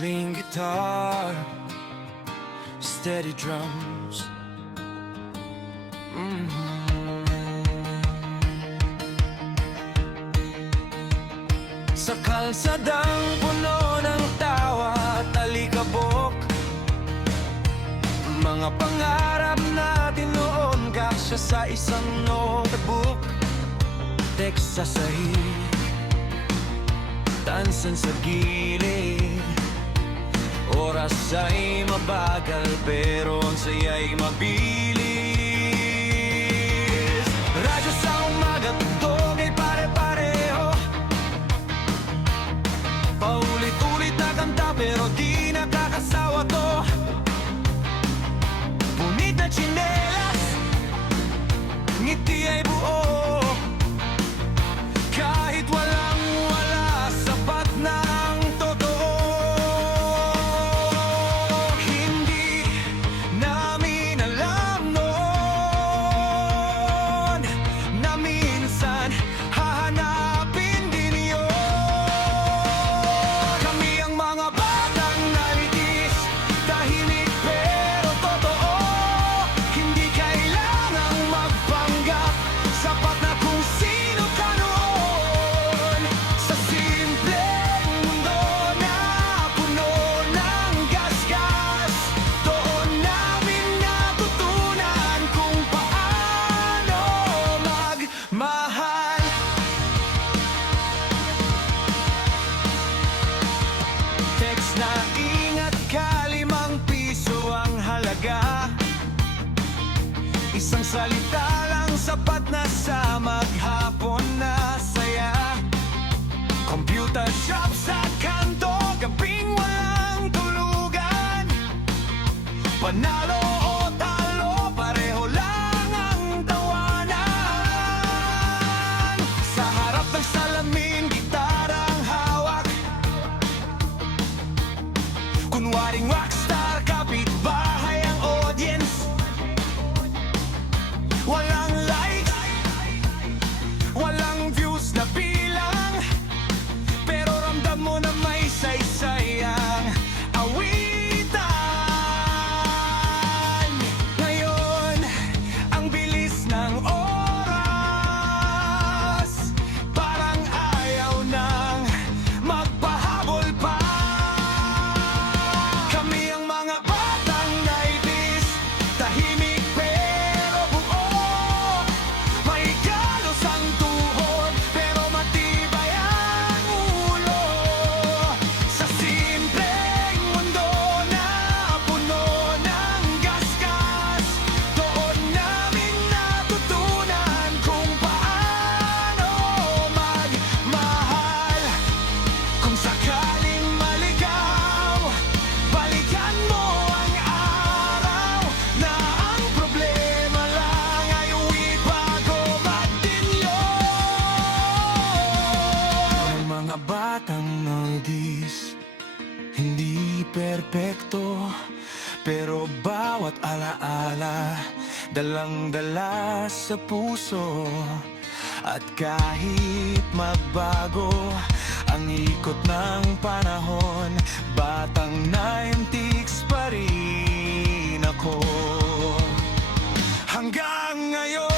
clean guitar, steady drums. Sa kalsadang puno ng tawa at alikabok, mga pangarap natin noon kasya sa isang notebook. Text sa sahig, tansan sa gilid. Oras ay mabagal pero ang saya'y mabilis. Radyo sa umaga, tugtog ay pare-pareho. Paulit-ulit na kanta pero di nakakasawa to. Punit na tsinelas, ngiti ay buo. Kahit walang-wala, sapat na ang totoo. Hindi namin alam noon na minsan hahanapin din yun. Kami ang mga batang nalitis, tahimik pero totoo. Hindi kailangang magpanggap, sapat na kung sino ka noon. Sa simpleng mundo na puno ng gasgas, doon namin natutunan kung paano magmahal. Text na ingat ka, 5 piso ang halaga. Isang salita lang sapat na sa maghapon na saya. Computer shop sa kanto, gabing walang tulugan. Panalo o talo, pareho lang ang tawanan. Sa harap ng salamin, gitarang hawak. Kunwaring rockstar, kapitbahay ang audience. Walang likes, walang views na bilang, pero ramdam mo na may saysayang awitan. Ngayon, ang bilis ng oras, parang ayaw nang magpahabol pa. Kami ang mga batang 90s, tahimik pero buo. May galos ang tuhod pero matibay ang ulo. Sa simpleng mundo na puno ng gasgas, doon namin natutunan kung paano magmahal. Kung sakaling maligaw, balikan mo ang araw na ang problema lang ay uwi bago magdinyo. Mga batang nandis, hindi perpekto, pero bawat alaala dalang-dala sa puso. At kahit magbago ang ikot ng panahon, batang 90s pa rin ako. Hanggang ngayon